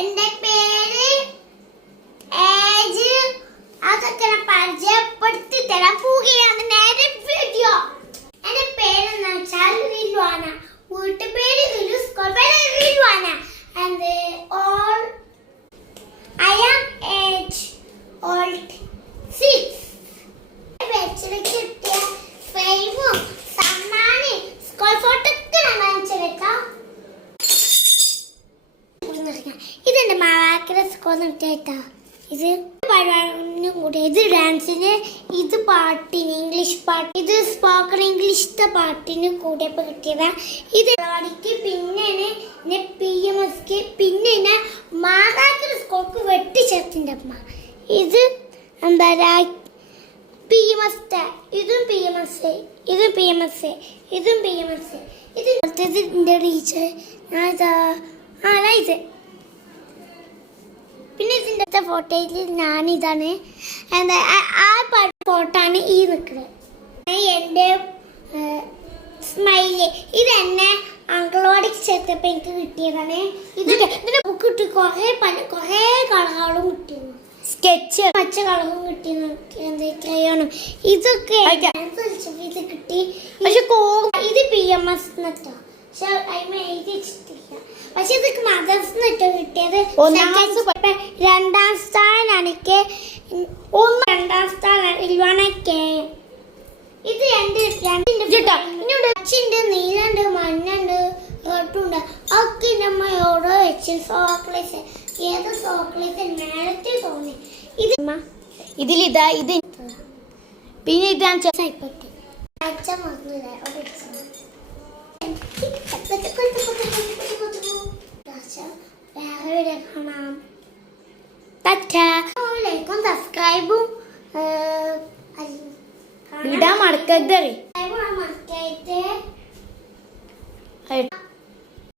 എന്റെ പേര് ഏജ് അതൊക്കെ പരിചയപ്പെടുത്തി തരാൻ പോവുകയാണ് നേരെ വീഡിയോ. എന്റെ പേരെന്ന് വെച്ചാൽ റിൽവാന. വീട്ടുപേര് റിലു, സ്കൂൾ പേര് റിൽവാന. And all I am age old 6. വെച്ചിട്ട് ഫൈവും സമ്മാനി സ്കൂൾ ഫോട്ടോ കാണിച്ചേക്കാം. ഇതെന്റെ മാവാക്കിലെ സ്കൂൾ കേട്ടാ. ഇത് പരിപാടിനും കൂടെ ഇത് ഡാൻസിന്, ഇത് പാട്ടിന് ഇംഗ്ലീഷ് പാട്ട്, ഇത് സ്പോക്കൺ ഇംഗ്ലീഷിന്റെ പാട്ടിന് കൂടെ കിട്ടിയതാ. ഇത് പരിപാടിക്ക് പിന്നെ PMSക്ക് പിന്നെ മാതാക്കളെ സ്കൂൾക്ക് വെട്ടിച്ചേർത്തിന്റെ അമ്മ. ഇത് എന്താ PMS, ഇതും PMS, ഇതും PMS, ഇതും PMS. ഇത് എന്റെ ടീച്ചർ ഇത്. പിന്നെ ഇതിൻ്റെ ഫോട്ടോയിൽ ഞാനിതാണ്. എന്താ ആ ഫോട്ടോ ആണ് ഈ നിൽക്കുന്നത്. എൻ്റെ സ്മൈല് ഇതെന്നെ അംഗൻവാടിക്ക് ചേർത്തപ്പോൾ എനിക്ക് കിട്ടിയതാണ്. ഇതിൻ്റെ ബുക്ക് കിട്ടി കുറേ കളറുകളും കിട്ടിയിരുന്നു. സ്കെച്ച് പച്ച കളറും കിട്ടിയെന്ന് ക്രയോണും ഇതൊക്കെ ഇത് കിട്ടി. പക്ഷെ ഇത് PMS എന്നിട്ടോ. പക്ഷെ അതിന് എഴുതി വെച്ചിട്ടില്ല. പക്ഷെ ഇതൊക്കെ മദേഴ്സ് എന്നിട്ടോ കിട്ടിയത്. രണ്ടാം സ്ഥാനാണ് എനിക്ക്. രണ്ടാം സ്ഥാനം റിൽവാനക്ക്. ഇത് രണ്ടിന്റെ നീലുണ്ട്, മഞ്ഞുണ്ട്, റെഡുണ്ട്. ഒക്കെ നമ്മളോട് വെച്ച് ചോക്ലേറ്റ്. ഏത് ചോക്ലേറ്റ് നേരത്തെ തോന്നി. ഇതിലിതാ ഇത്. പിന്നെ ഇതാണ് വേറെ കാണാം. സബ്സ്ക്രൈബും ഇടാൻ മറക്കരുത്.